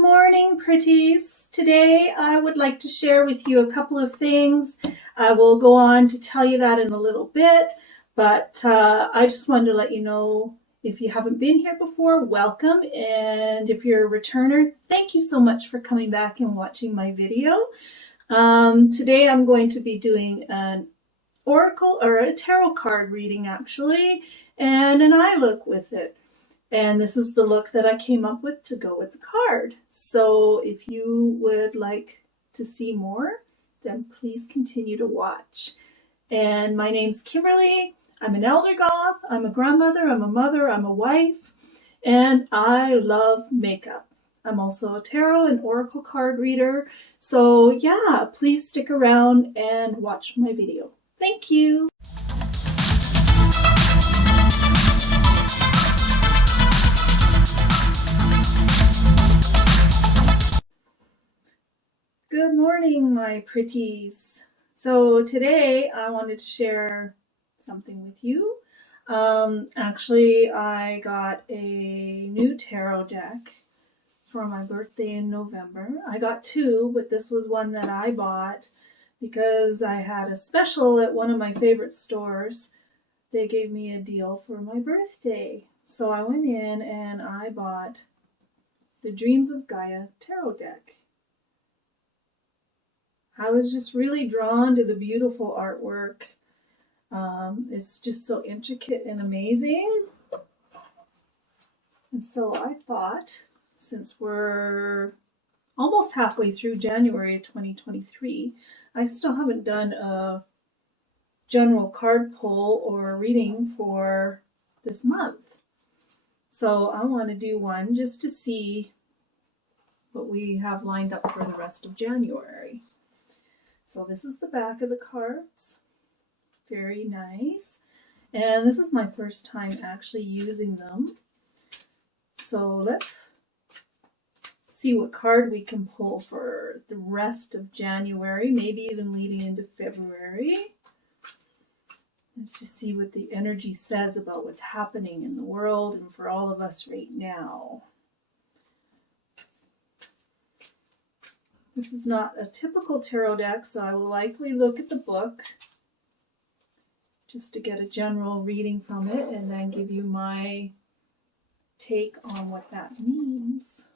morning, pretties. Today I would like to share with you a couple of things. I will go on to tell you that in a little bit, but I just wanted to let you know, if you haven't been here before, welcome. And if you're a returner, thank you so much for coming back and watching my video. Today I'm going to be doing an oracle or a tarot card reading actually, and an eye look with it. And this is the look that I came up with to go with the card. So if you would like to see more, then please continue to watch. And my name's Kimberly. I'm an elder goth. I'm a grandmother. I'm a mother. I'm a wife. And I love makeup. I'm also a tarot and oracle card reader. So yeah, please stick around and watch my video. Thank you. Good morning, my pretties. So today I wanted to share something with you. Actually, I got a new tarot deck for my birthday in November. I got two, but this was one that I bought because I had a special at one of my favorite stores. They gave me a deal for my birthday. So I went in and I bought the Dreams of Gaia tarot deck. I was just really drawn to the beautiful artwork. It's just so intricate and amazing. And so I thought, since we're almost halfway through January of 2023, I still haven't done a general card pull or reading for this month. So I want to do one just to see what we have lined up for the rest of January. So this is the back of the cards. Very nice. And this is my first time actually using them. So let's see what card we can pull for the rest of January, maybe even leading into February. Let's just see what the energy says about what's happening in the world and for all of us right now. This is not a typical tarot deck, so I will likely look at the book just to get a general reading from it and then give you my take on what that means.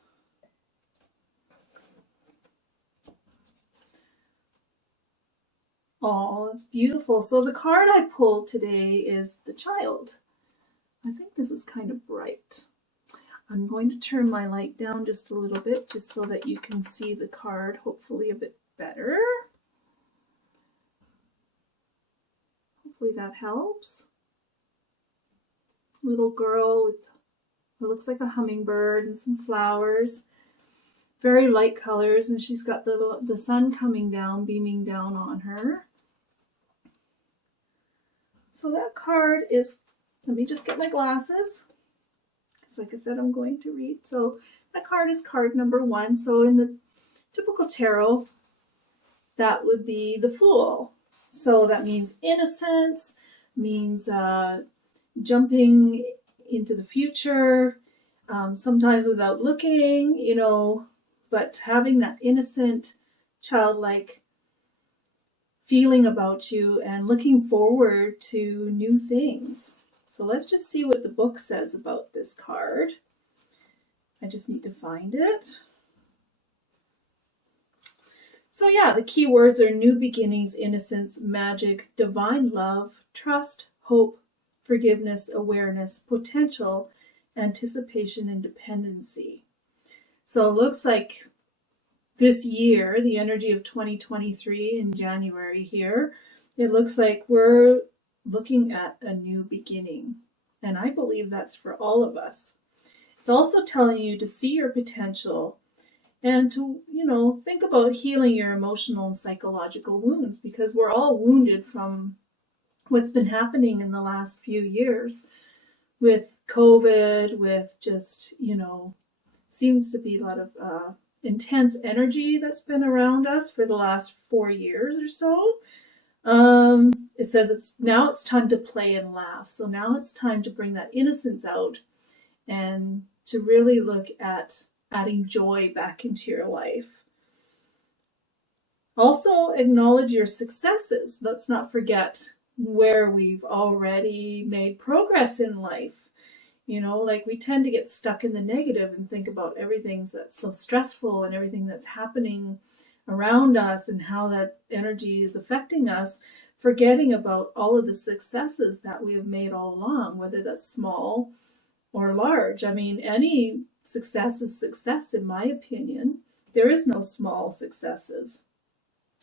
Oh, it's beautiful. So the card I pulled today is the Child. I think this is kind of bright. I'm going to turn my light down just a little bit just so that you can see the card hopefully a bit better. Hopefully that helps. Little girl with what looks like a hummingbird and some flowers. Very light colors, and she's got the sun coming down, beaming down on her. So that card is, let me just get my glasses. Like I said, I'm going to read. So that card is card number 1. So in the typical tarot, that would be the Fool. So that means innocence, means jumping into the future, sometimes without looking, you know, but having that innocent, childlike feeling about you and looking forward to new things. So let's just see what the book says about this card. I just need to find it. So yeah, the key words are new beginnings, innocence, magic, divine love, trust, hope, forgiveness, awareness, potential, anticipation, and dependency. So it looks like this year, the energy of 2023 in January here, it looks like we're looking at a new beginning. And I believe that's for all of us. It's also telling you to see your potential and to, you know, think about healing your emotional and psychological wounds, because we're all wounded from what's been happening in the last few years with COVID, with just, you know, seems to be a lot of intense energy that's been around us for the last 4 years or so. It says it's time to play and laugh. So now it's time to bring that innocence out and to really look at adding joy back into your life. Also, acknowledge your successes. Let's not forget where we've already made progress in life. You know, like we tend to get stuck in the negative and think about everything that's so stressful and everything that's happening around us and how that energy is affecting us, forgetting about all of the successes that we have made all along, whether that's small or large. I mean, any success is success, in my opinion. There is no small successes.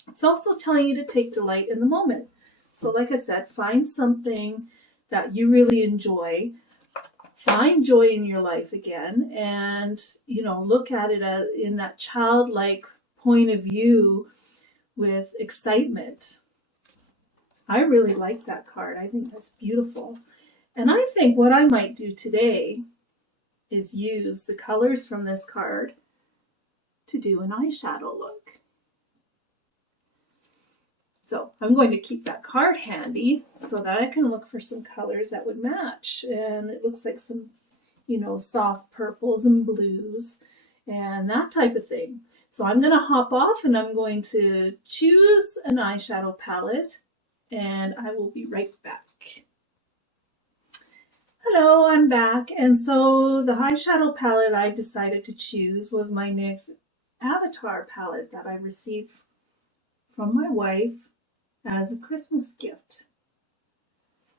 It's also telling you to take delight in the moment. So like I said, find something that you really enjoy. Find joy in your life again, and, you know, look at it as, in that childlike point of view with excitement. I really like that card. I think that's beautiful. And I think what I might do today is use the colors from this card to do an eyeshadow look. So I'm going to keep that card handy so that I can look for some colors that would match. And it looks like some, you know, soft purples and blues and that type of thing. So I'm going to hop off and I'm going to choose an eyeshadow palette, and I will be right back. Hello, I'm back. And so the eyeshadow palette I decided to choose was my NYX Avatar palette that I received from my wife as a Christmas gift.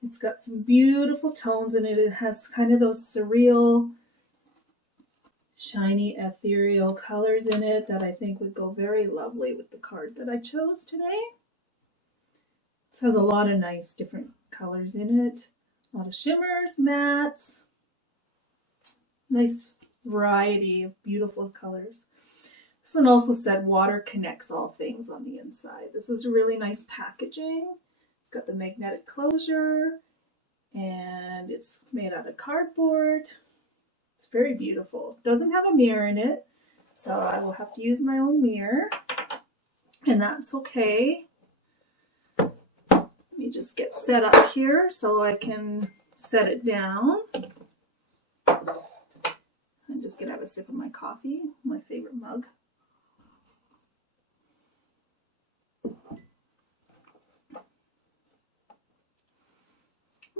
It's got some beautiful tones in it. It has kind of those surreal, shiny, ethereal colors in it that I think would go very lovely with the card that I chose today. It has a lot of nice different colors in it. A lot of shimmers, mattes, nice variety of beautiful colors. This one also said water connects all things on the inside. This is really nice packaging. It's got the magnetic closure and it's made out of cardboard. It's very beautiful. It doesn't have a mirror in it, so I will have to use my own mirror, and that's okay. Let me just get set up here so I can set it down. I'm just gonna have a sip of my coffee, my favorite mug.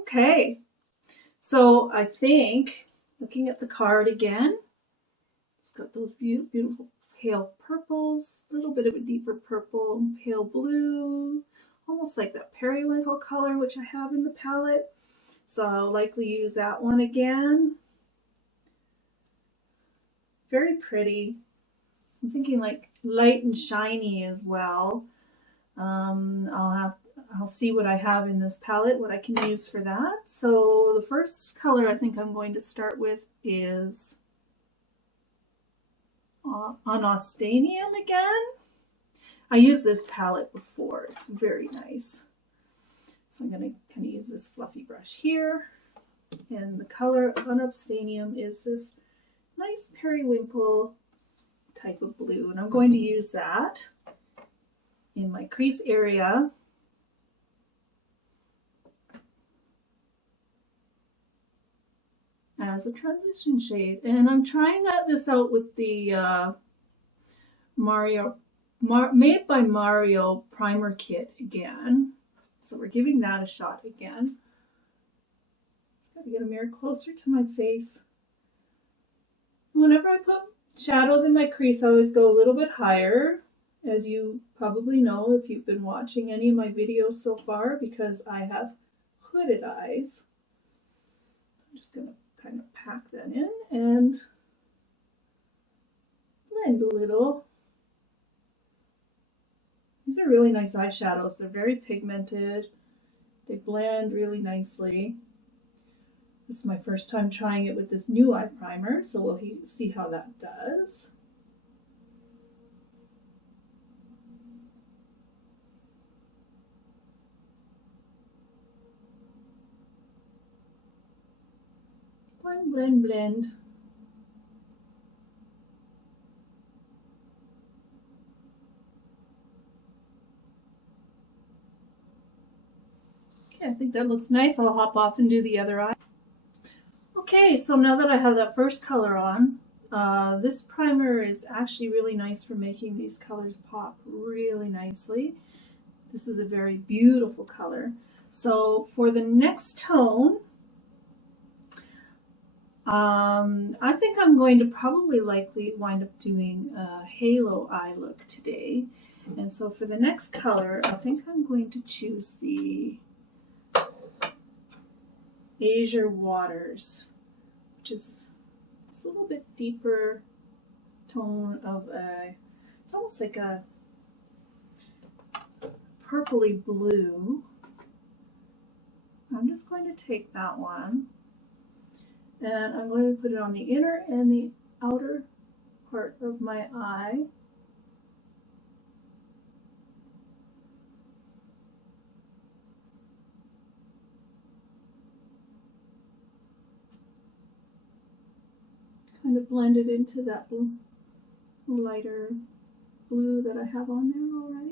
Okay, so I think, looking at the card again, it's got those beautiful pale purples, a little bit of a deeper purple, pale blue, almost like that periwinkle color, which I have in the palette. So I'll likely use that one again. Very pretty. I'm thinking like light and shiny as well. I'll see what I have in this palette, what I can use for that. So the first color I think I'm going to start with is Anostanium again. I used this palette before. It's very nice. So I'm going to kind of use this fluffy brush here. And the color of Anostanium is this nice periwinkle type of blue. And I'm going to use that in my crease area. As a transition shade. And I'm trying this out with the Made by Mario primer kit again. So we're giving that a shot again. Just got to get a mirror closer to my face. Whenever I put shadows in my crease, I always go a little bit higher, as you probably know if you've been watching any of my videos so far, because I have hooded eyes. I'm just going to kind of pack that in and blend a little. These are really nice eyeshadows. They're very pigmented. They blend really nicely. This is my first time trying it with this new eye primer, so we'll see how that does. Blend, blend, blend. Okay, I think that looks nice. I'll hop off and do the other eye. Okay, so now that I have that first color on, This primer is actually really nice for making these colors pop really nicely. This is a very beautiful color. So for the next tone, I think I'm going to probably likely wind up doing a halo eye look today. And so for the next color, I think I'm going to choose the Azure Waters, which is a little bit deeper tone of a, it's almost like a purpley blue. I'm just going to take that one and I'm going to put it on the inner and the outer part of my eye. Kind of blend it into that lighter blue that I have on there already.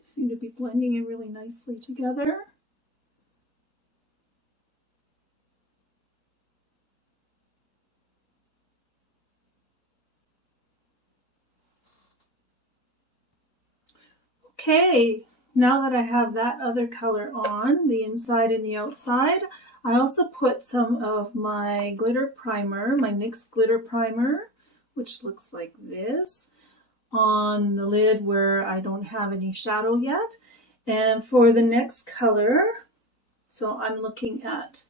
Seem to be blending in really nicely together. Okay, now that I have that other color on, the inside and the outside, I also put some of my glitter primer, my NYX glitter primer, which looks like this, on the lid where I don't have any shadow yet. And for the next color, so I'm looking at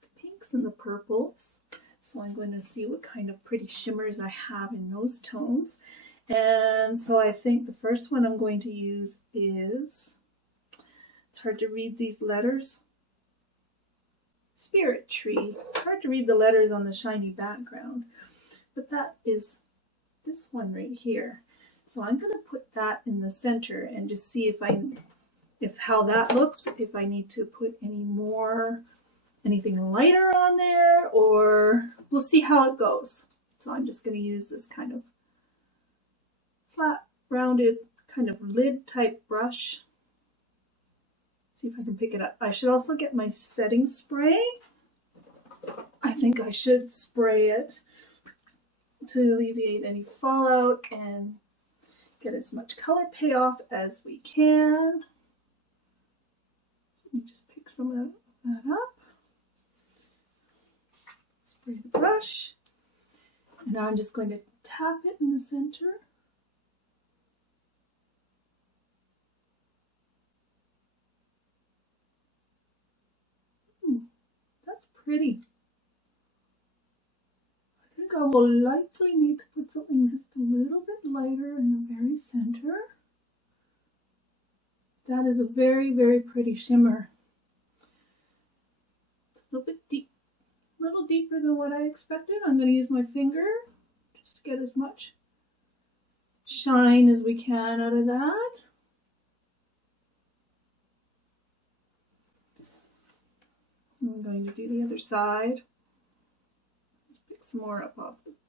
the pinks and the purples. So I'm going to see what kind of pretty shimmers I have in those tones. And so I think the first one I'm going to use is, it's hard to read these letters, Spirit Tree. It's hard to read the letters on the shiny background, but that is this one right here. So I'm going to put that in the center and just see if how that looks, if I need to put anything lighter on there, or we'll see how it goes. So I'm just going to use this kind of flat, rounded, kind of lid type brush. See if I can pick it up. I should also get my setting spray. I think I should spray it to alleviate any fallout and get as much color payoff as we can. Let me just pick some of that up. Spray the brush. And now I'm just going to tap it in the center. That's pretty. I think I will likely need to put something just a little bit lighter in the very center. That is a very, very pretty shimmer. A little bit deep, a little deeper than what I expected. I'm going to use my finger just to get as much shine as we can out of that. I'm going to do the other side. Just pick some more up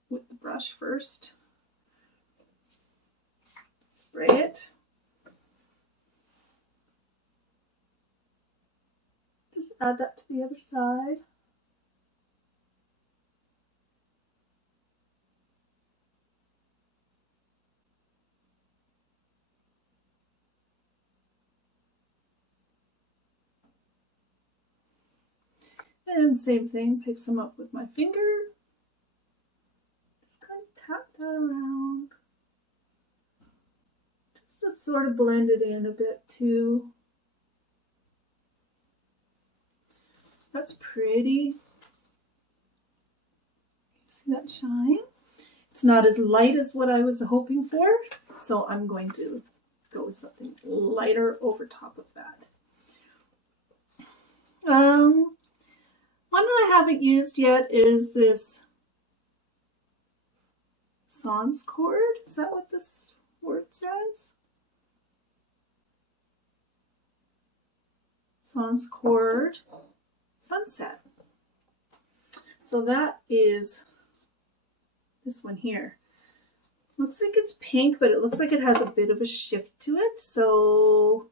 with the brush first. Spray it. Just add that to the other side. And same thing, pick some up with my finger. Just kind of tap that around. Just to sort of blend it in a bit too. That's pretty. See that shine? It's not as light as what I was hoping for, so I'm going to go with something lighter over top of that. One I haven't used yet is this Sans Cord. Is that what this word says? Sans Cord Sunset. So So that is this one here. Looks like it's pink, but it looks like it has a bit of a shift to it. So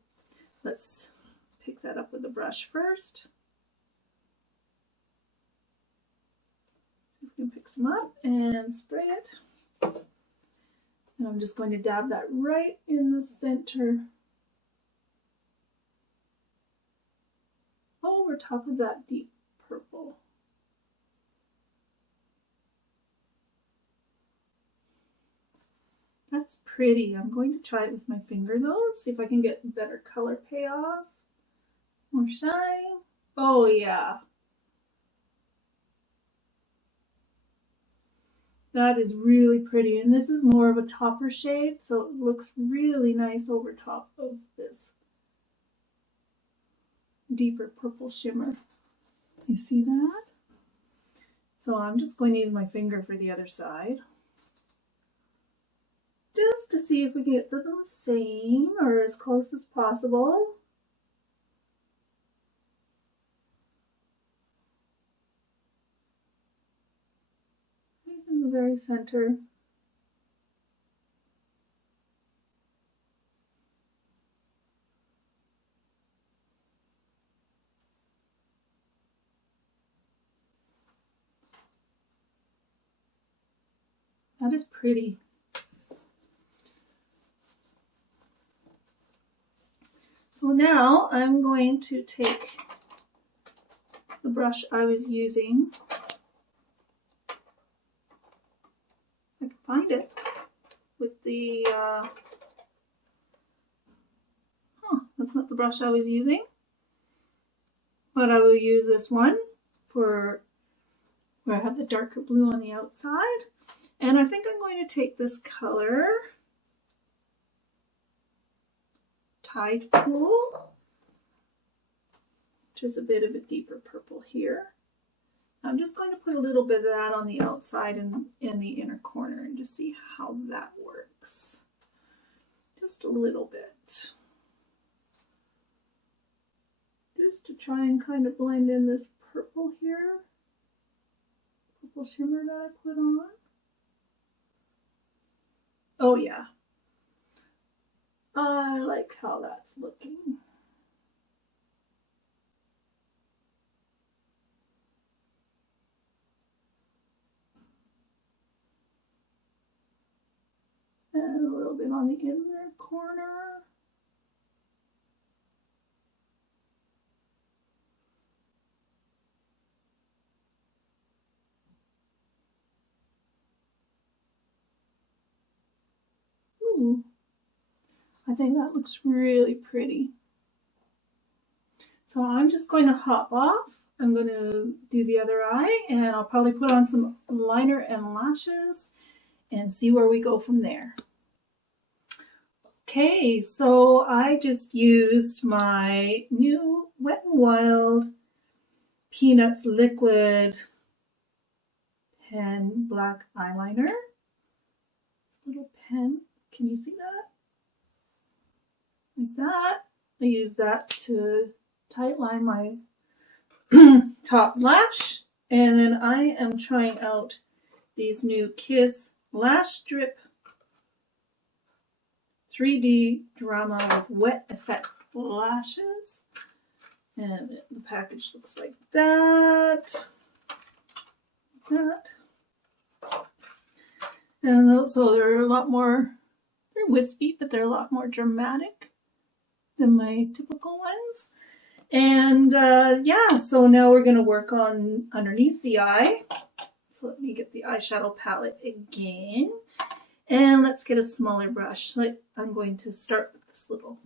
let's pick that up with a brush first. We can pick some up and spray it. And I'm just going to dab that right in the center, over top of that deep purple. That's pretty. I'm going to try it with my finger though, see if I can get better color payoff. More shine. Oh yeah. That is really pretty, and this is more of a topper shade, so it looks really nice over top of this deeper purple shimmer. You see that? So I'm just going to use my finger for the other side, just to see if we can get them the same or as close as possible. In the very center. That is pretty. So now I'm going to take the brush I was using. I can find it with the, that's not the brush I was using, but I will use this one for where I have the darker blue on the outside. And I think I'm going to take this color, Tide Pool, which is a bit of a deeper purple here. I'm just going to put a little bit of that on the outside and in the inner corner and just see how that works. Just a little bit. Just to try and kind of blend in this purple here. Purple shimmer that I put on. Oh yeah. I like how that's looking. And a little bit on the inner corner. Ooh, I think that looks really pretty. So I'm just going to hop off. I'm going to do the other eye, and I'll probably put on some liner and lashes and see where we go from there. Okay, so I just used my new Wet n Wild Peanuts Liquid Pen Black Eyeliner. This little pen, can you see that? Like that. I use that to tightline my top lash, and then I am trying out these new Kiss Lash Strip 3D Drama with Wet Effect lashes, and the package looks like that. And also they're a lot more, they're wispy, but they're a lot more dramatic than my typical ones. And yeah, so now we're going to work on underneath the eye. So let me get the eyeshadow palette again. And let's get a smaller brush. I'm going to start with this little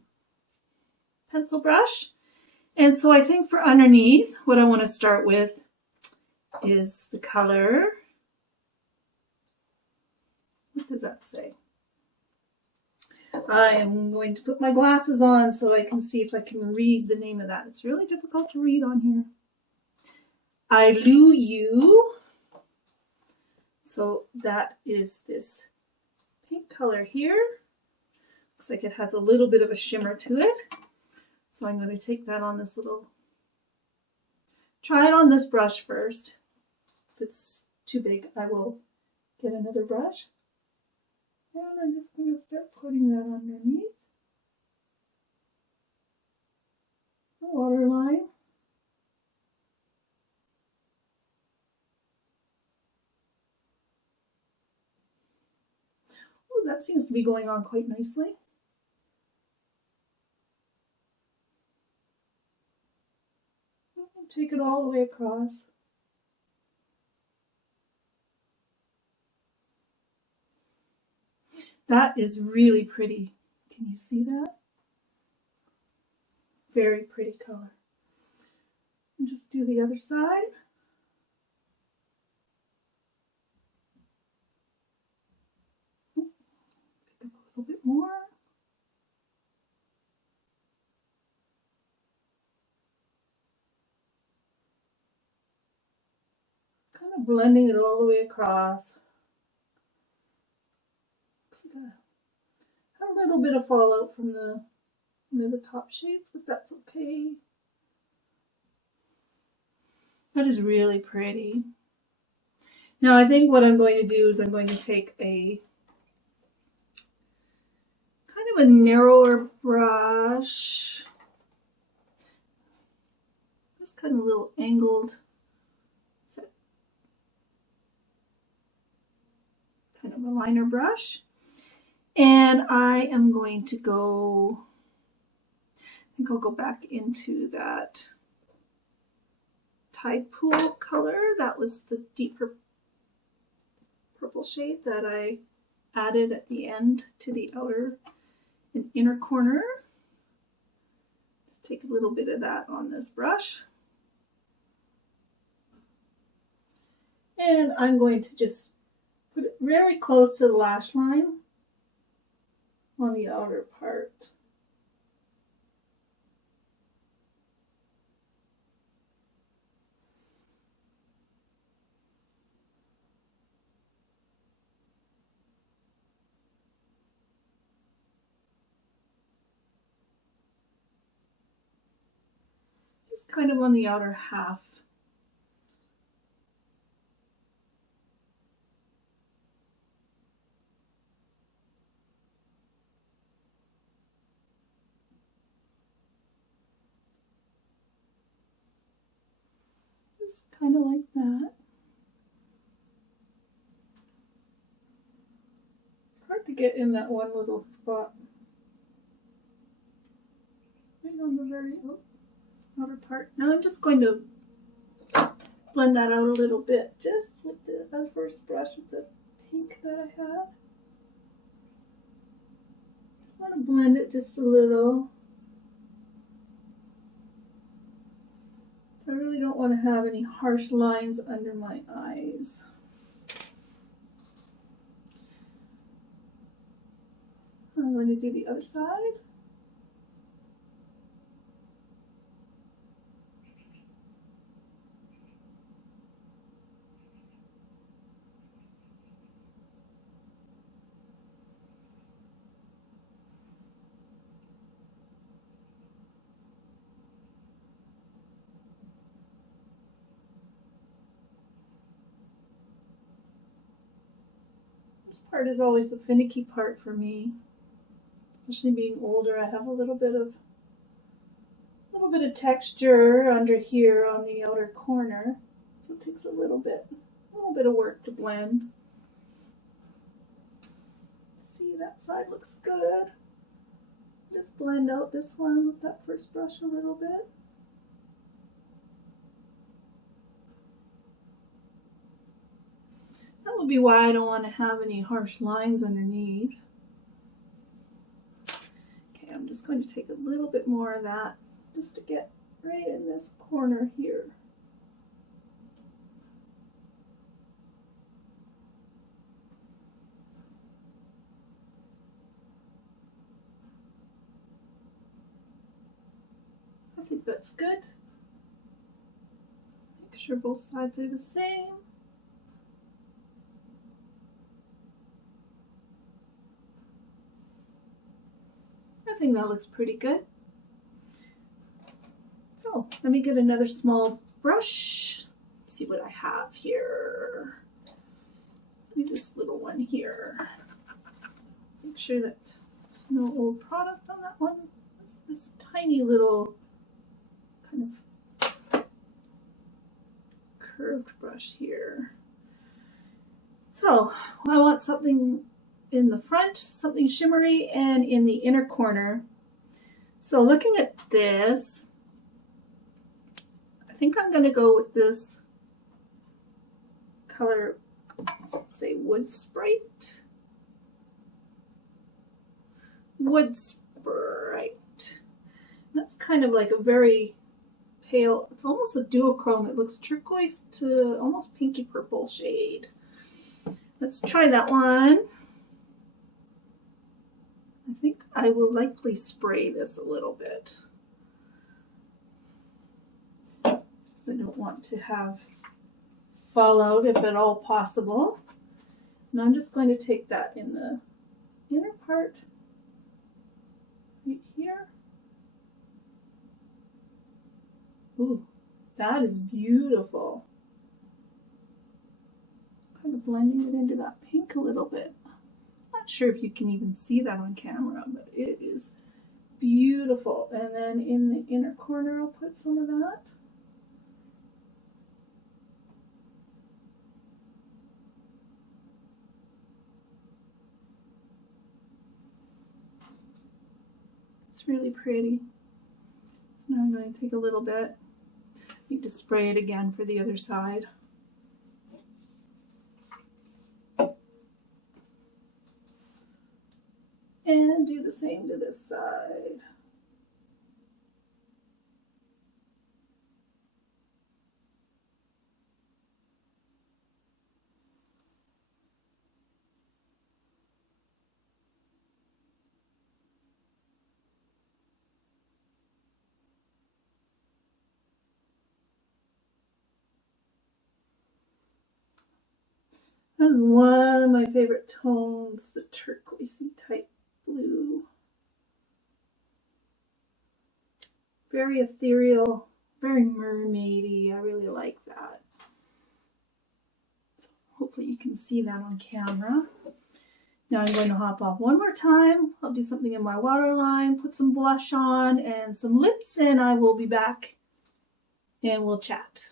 pencil brush. And so I think for underneath, what I want to start with is the color. What does that say? I am going to put my glasses on so I can see if I can read the name of that. It's really difficult to read on here. Ailuyu. So that is this pink color here. Looks like it has a little bit of a shimmer to it. So I'm going to take that on this little, try it on this brush first. If it's too big, I will get another brush. And I'm just going to start putting that underneath the waterline. Oh, that seems to be going on quite nicely. Take it all the way across. That is really pretty. Can you see that? Very pretty color. And just do the other side. Pick up a little bit more. Kind of blending it all the way across. Looks like a little bit of fallout from the top shades, but that's okay. That is really pretty. Now I think what I'm going to do is I'm going to take a kind of a narrower brush. This kind of little angled, kind of a liner brush. And I am going to go, I think I'll go back into that Tide Pool color. That was the deeper purple shade that I added at the end to the outer and inner corner. Just take a little bit of that on this brush. And I'm going to just put it very close to the lash line on the outer part. Just kind of on the outer half. Just kind of like that. Hard to get in that one little spot. Right on the very outer part. Now I'm just going to blend that out a little bit, just with the first brush with the pink that I had. I want to blend it just a little. I really don't want to have any harsh lines under my eyes. I'm going to do the other side. Part is always the finicky part for me, especially being older. I have a little bit of texture under here on the outer corner, so it takes a little bit of work to blend. See, that side looks good. Just blend out this one with that first brush a little bit. That would be why I don't want to have any harsh lines underneath. Okay, I'm just going to take a little bit more of that just to get right in this corner here. I think that's good. Make sure both sides are the same. I think that looks pretty good. So let me get another small brush. Let's see what I have here. Maybe this little one here. Make sure that there's no old product on that one. It's this tiny little kind of curved brush here. So I want something in the front, something shimmery, and in the inner corner. So looking at this, I think I'm going to go with this color, let's say Wood Sprite. Wood Sprite. That's kind of like a very pale, it's almost a duochrome. It looks turquoise to almost pinky purple shade. Let's try that one. I think I will likely spray this a little bit. I don't want to have fallout if at all possible. And I'm just going to take that in the inner part right here. Ooh, that is beautiful. Kind of blending it into that pink a little bit. Not sure if you can even see that on camera, but it is beautiful. And then in the inner corner, I'll put some of that. It's really pretty. So now I'm going to take a little bit. Need to spray it again for the other side. And do the same to this side. That's one of my favorite tones, the turquoisey type blue. Very ethereal, very mermaidy. I really like that. So hopefully you can see that on camera. Now I'm going to hop off one more time. I'll do something in my waterline, put some blush on and some lips, and I will be back and we'll chat.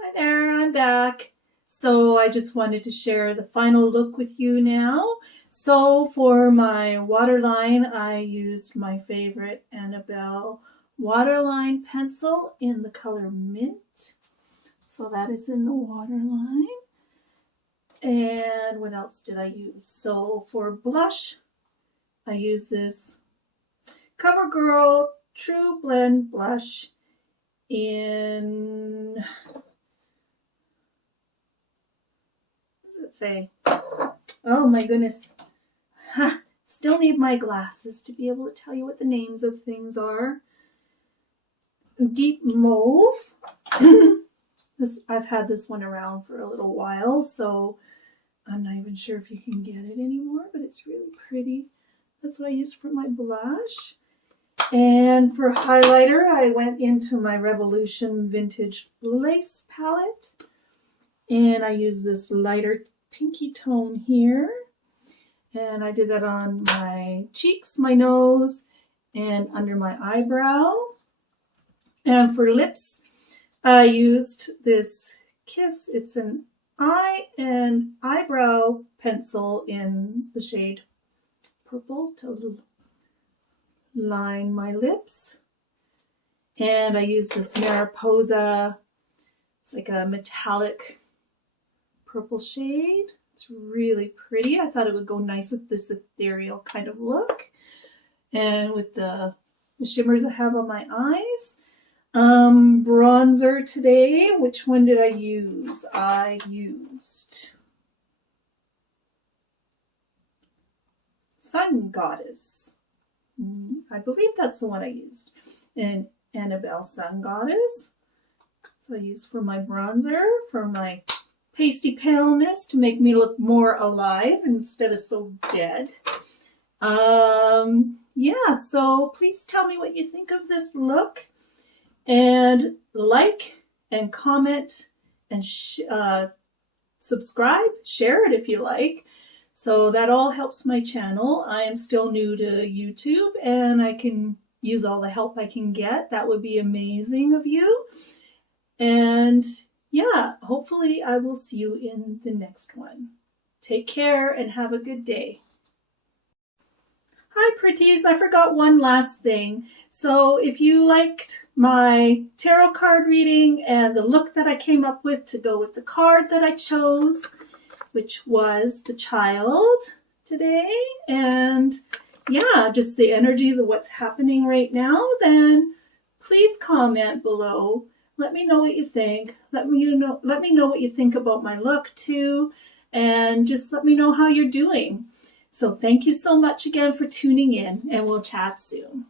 Hi there, I'm back. So I just wanted to share the final look with you now. So for my waterline, I used my favorite Annabelle waterline pencil in the color Mint. So that is in the waterline. And what else did I use? So for blush, I use this CoverGirl True Blend blush in, let's say, oh my goodness, still need my glasses to be able to tell you what the names of things are. Deep Mauve. I've had this one around for a little while, so I'm not even sure if you can get it anymore, but it's really pretty. That's what I used for my blush. And for highlighter, I went into my Revolution Vintage Lace palette, and I used this lighter pinky tone here. And I did that on my cheeks, my nose, and under my eyebrow. And for lips, I used this Kiss. It's an eye and eyebrow pencil in the shade Purple to line my lips. And I used this Mariposa. It's like a metallic purple shade. It's really pretty. I thought it would go nice with this ethereal kind of look. And with the shimmers I have on my eyes. Bronzer today. Which one did I use? I used Sun Goddess. I believe that's the one I used. And Annabelle Sun Goddess. So I used for my bronzer, for my pasty paleness to make me look more alive instead of so dead. Yeah, so please tell me what you think of this look. And like and comment and subscribe, share it if you like. So that all helps my channel. I am still new to YouTube and I can use all the help I can get. That would be amazing of you. And yeah, hopefully I will see you in the next one. Take care and have a good day. Hi pretties, I forgot one last thing. So if you liked my tarot card reading and the look that I came up with to go with the card that I chose, which was the Child today, and yeah, just the energies of what's happening right now, then please comment below. Let me know what you think. Let me know what you think about my look too, and just let me know how you're doing. So thank you so much again for tuning in, and we'll chat soon.